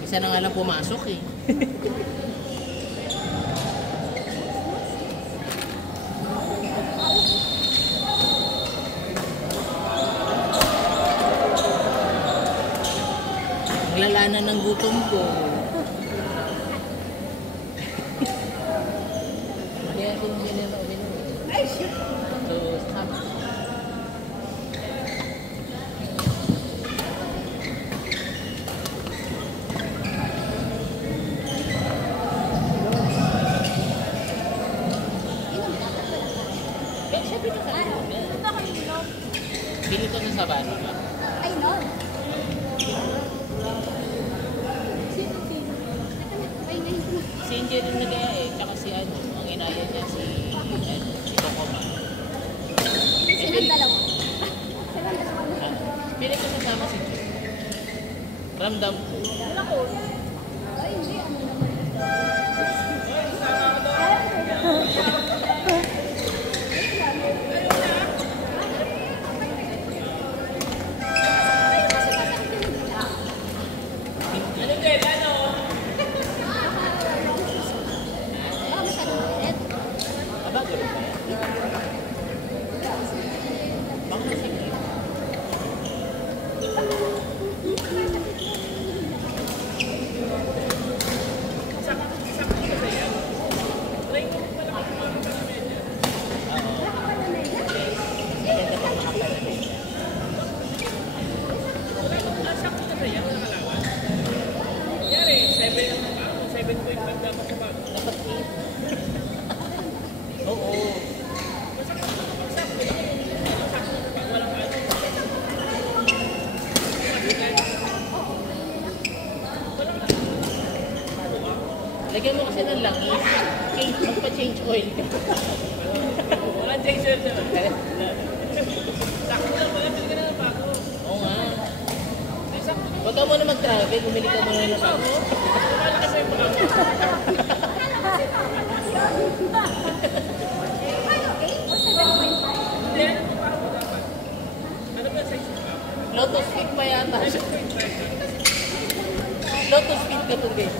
Isa na nga lang pumasok eh. Naglalanan ng gutom ko. Kaya kung sinema uminom. Ay, shit! So, sama. Pili ko sa sabano ba? Ay, no. Si Angel yung nagaya eh, tsaka si ano, ang inaya niya si Tokoma. Silang dalawa. Pili ko sasama si Angel. Ramdam ko. Ay, hindi. Ano naman. Lagyan mo kasi ng langis. Magpa-change oil ka. Wala change oil naman. Sakto lang pala. Pili ka na ng bago. Oo nga. Huwag ka muna mag-travel. Bumili ka muna ng bago. Wala kasi yung bago. Lotus Fit pa yata. Lotus Fit ka ito, babe.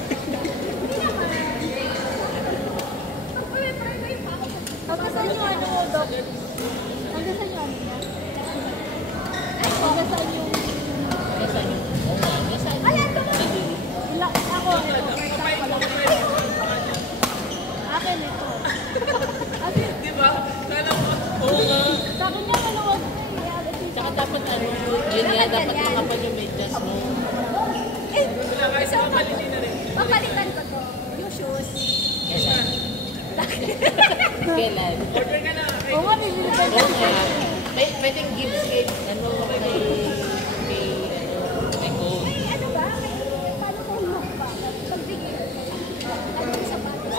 Pagkasan yung ano mo, Dok? Pagkasan yung ano niya? Pagkasan yung... Nasaan yung... Oo nga, nasaan yung... Ayan, Dok! Ako, akin ito. Akin. Diba? Sana mo. Oo nga. Sabi niya, maluwag na eh. Tsaka dapat ano, yun nga, dapat makapal yung medyas mo. Eh, isa papalitin na rin. Papalitan ko to. Yung shoes. Kailan? Kailan? Order ka na. Oo nga, bibili ka Oo nga. Pwedeng gifts kay, ano, kay Cole. Eh, ano ba? Paano ko hulog pa? Pagbigay. Ano yung sapatos?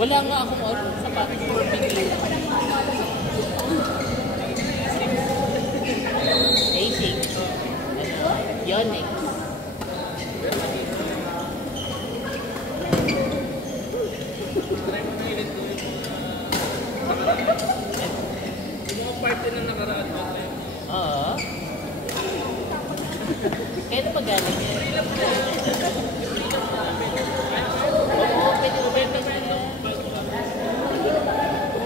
Wala nga akong sapatos for bigay. Racing. Yonex. Yung mga party na nakaraan mo. Oo. Kaya ito pag-galing yan. Oo, pwede mo ba yung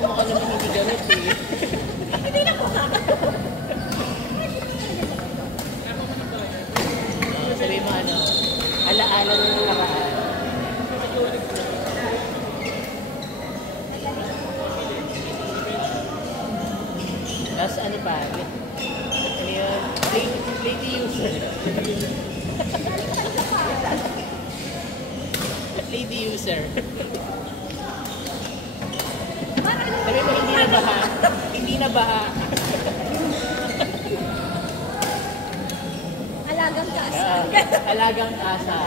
kung ako naman hindi gamit eh. Hindi na po ka. Sabi mo ano, alaala na ng nakaraan. Tapos ano pa? Ano yun? Lady user. Lady user. Sabi mo hindi na baha. Hindi na baha. Alagang kasa. Alagang asa.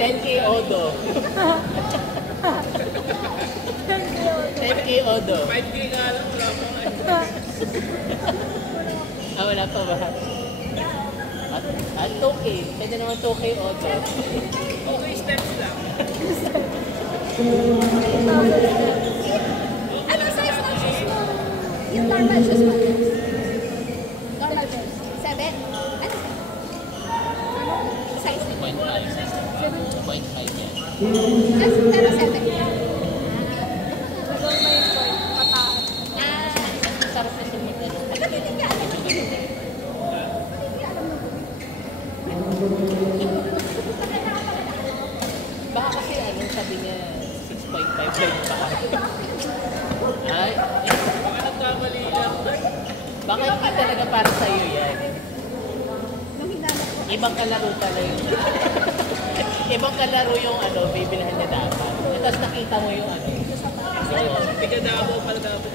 10K Odo. 10K Odo. 5K nga lang, wala pa nga. Ah, wala pa ba? At 2K. Pwede naman 2K Odo. Okay, steps lang. Ano size ng normal shoes mo. Normal shoes. 7? Ano? Size? 2.5 yan. Pero 7. Sarap na sumunod. Baka kasi ano, sabi niya 6.5 lang pa. Ay, Baka nagkamali lang. baka hindi talaga para sa iyo yan. Nung hinanap ko. Ibang kalaro pala yun. Ibang kalaro yung ano, bibilhan niya dapat. Tapos nakita mo yung ano. Tigadabo pala dapat.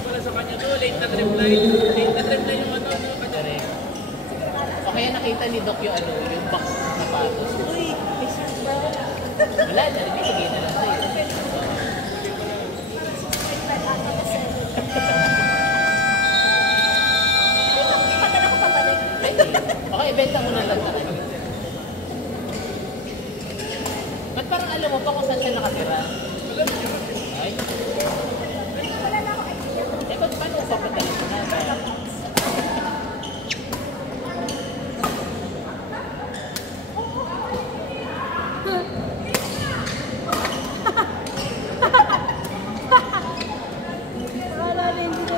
Para sa kanya to, late na reply. Late na reply yung ano, Correct. O kaya nakita ni Doc yung ano, yung box ng sapatos. Uy, may surprise. Wala na, binigay na lang sa'yo. Padala ko pa balik. Pwede. Okay, benta mo na lang sa kanya. Ba't parang alam mo pa kung saan siya nakatira? Ay. Wala na ako idea. Eh, paano ko papadala ko na? Wala na hindi ko.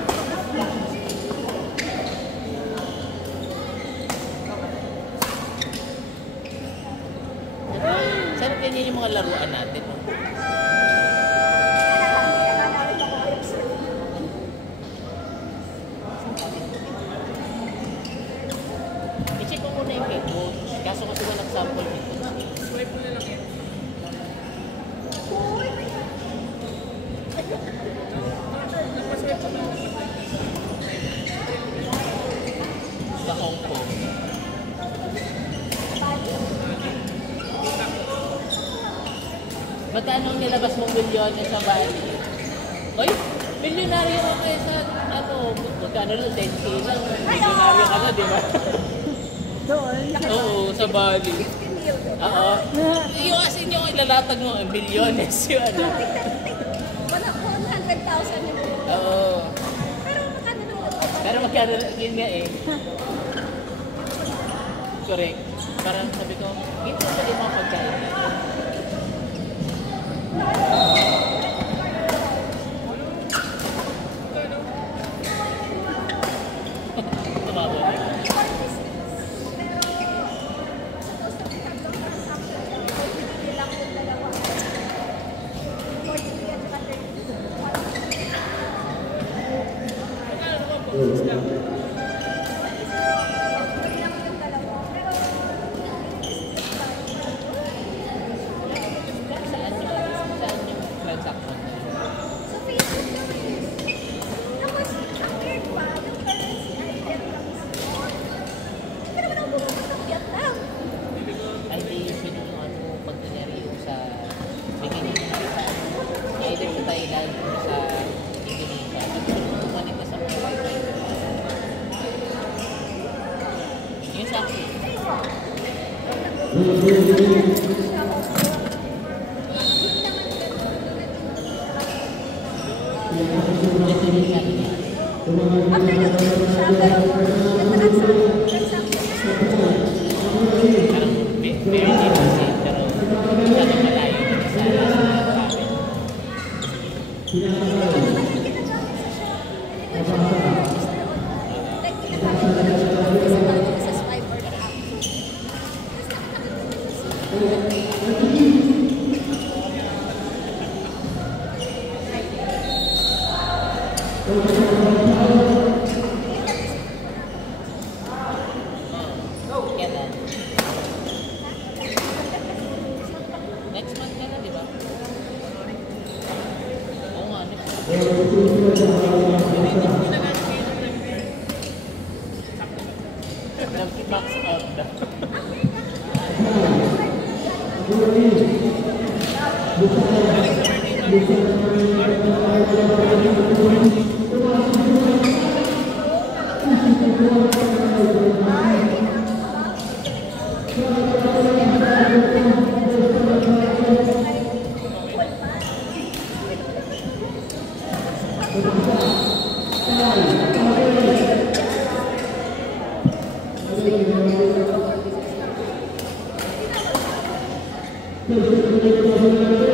Sarap ganyan yung mga laruan natin. No? I-check mo muna yung coach. Kaso kasi walang sample dito. swipe mo na lang yan. Napaswipe mo na lang. Sa Hong Kong. Ba't anong nilabas mong milyon sa Bali? Oy, milyonaryo ka kayo sa ano, magkano lang, 10K lang. Milyonaryo ka na, di ba? Doon. Oo, sa Bali. Oo. Yung kasi yung ilalatag mo, bilyones yung ano. Wala 100,000 yung Oo. pero magkano naman? Pero magkano yun nga eh. Correct. Parang sabi ko, ito sa yung mga pagkain dito. Tumabot. Saan yung transaction? So, Facebook naman yun. Tapos, ang weird pa, yung currency ay Vietnamese. Hindi naman ako pumunta sa Vietnam. Ay, di pwede yung ano, pag nangyari yung sa beginning ng sa either sa Thailand o sa Indonesia. Pag-connect ka sa mga wifi. Yun sa akin. Ito din sa akin yan. After nag siya, pero nag-transaction Parang very difficult pero masyadong malayo dito sa amin. like, ginagamit ko lang siya sa bagay sa swipe or app. Kailan? Next month ka na, di ba? Oo nga, next month. Nag-max out na. Hirap talaga.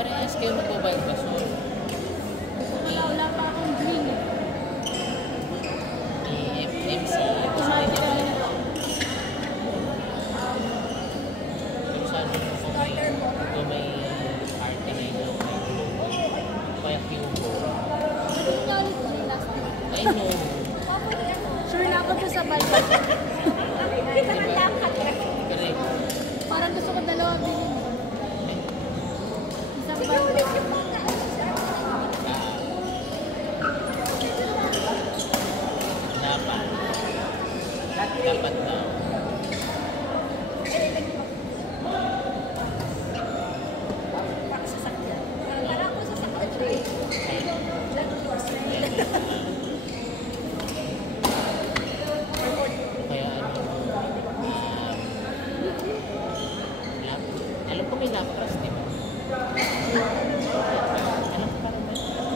Parehas kayo magbabayad ba? So, Wala pa akong green. MC, tapos may naman. Pero sabi mo kung may party na ito, kaya Cubo. Yung galit ko rin last time. I know. Sure na ako doon sa bike. Correct. Parang gusto ko dalawa bilhin. Isang bike. Dapat daw. Kaya alam ko may lapras, di ba? Alam ko parang may lapras.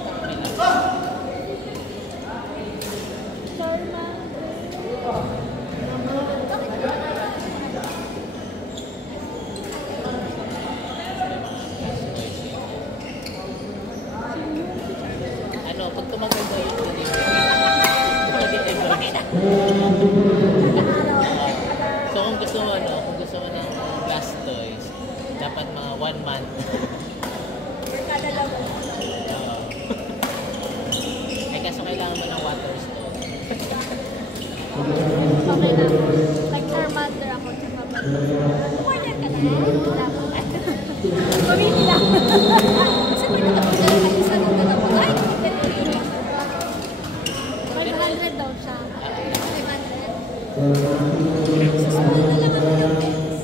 Ano, pag tumagal daw yung delivery, mag-i-emerge. So kung gusto mo, ng Blastoise, dapat mga 1 month. Ay kaso kailangan mo ng water stone. Okay na. Like Charmander ako. Order ka na. Pamili lang. Kasi pwede ka order ka isa lang ka na po. Ay, 500 daw siya. 500. Susunod na lang ako ng pets.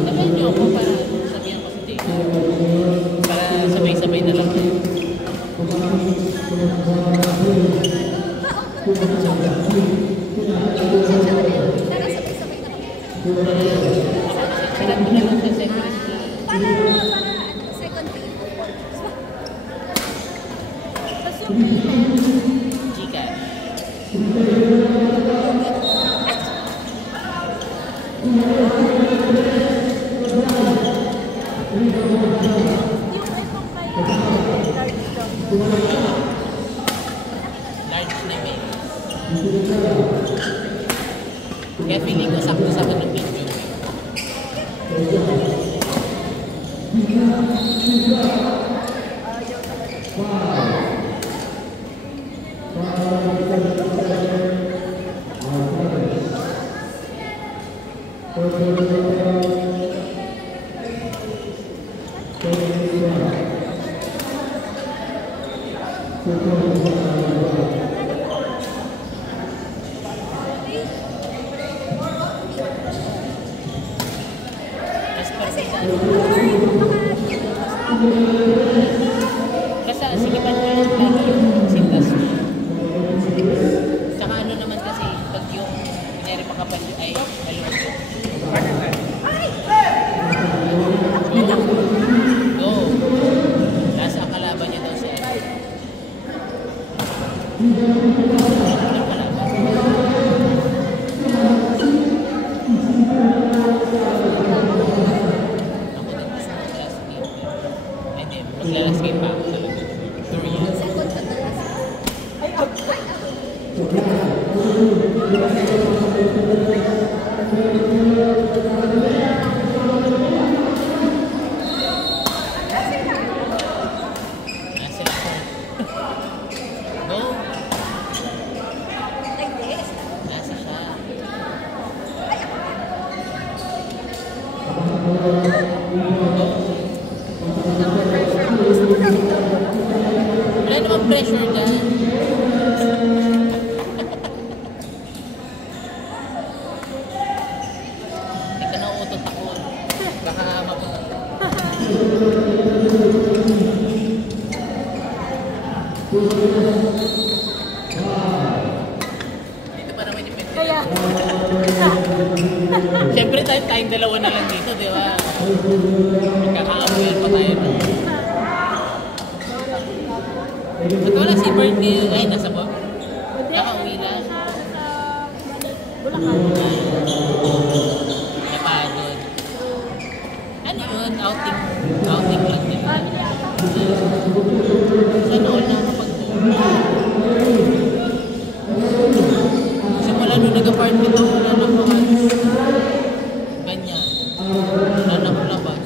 Tagal niyo ako para sabihan ko si Dave. Para sabay-sabay na lang. Tara, sabay-sabay na kami. Sarap ko na lang sa second school. Para second page. Tapos yung payment, Gcash. yung ipong payment, large daw. Large na mail. Kaya feeling ko sakto sa ng video. Kasi sige pa nyo lang lagi yung sintas mo. Tsaka ano naman kasi pag yung pinari pa kapal ay halong go. Nasa kalaban niya daw si Ed. Ang kalaban. Ako din gusto mo last game. Hindi, magla-last game pa ako talaga. Korean. second to the last. Ay, ako. Dito pa naman yung pwede. Kaya, Siyempre tayong dalawa na lang dito, di ba? Magkaka-aware pa tayo. No? Ba't wala si birthday? Ay, nasa ba? Kakauwi lang. sa Bulacan. May pagod. Ano yun? Outing. Outing lang din. Family ata. Sana all na kapag-go. Simula nung nag-apartment ako, wala na ako. Ganyan. Wala na ako labas.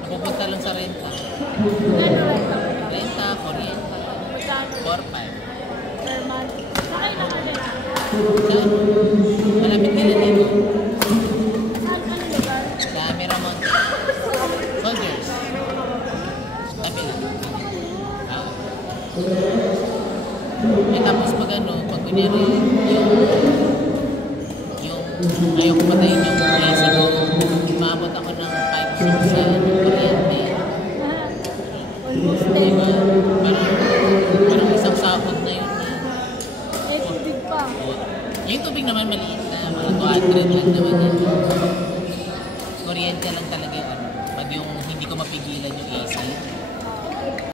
Napupunta lang sa renta. Ano right now? Renta, kuryente. Magkano? 4-5. Per month. Sakay lang ka dyan. Saan? Malapit nila dito. Saan? Anong lugar? Sa Miramont. Soldiers. Tabi lang. Ah. Eh tapos pag ano, pag kunyari yung ayaw ko patayin yung AC ko, maabot ako ng 5-6 sa kuryente. Almost 10. Diba? Parang isang sahod na yun. Eh, tubig pa. Yung tubig naman maliit na, mga 200 lang naman yun. Kuryente lang talaga yun. Pag yung hindi ko mapigilan yung AC,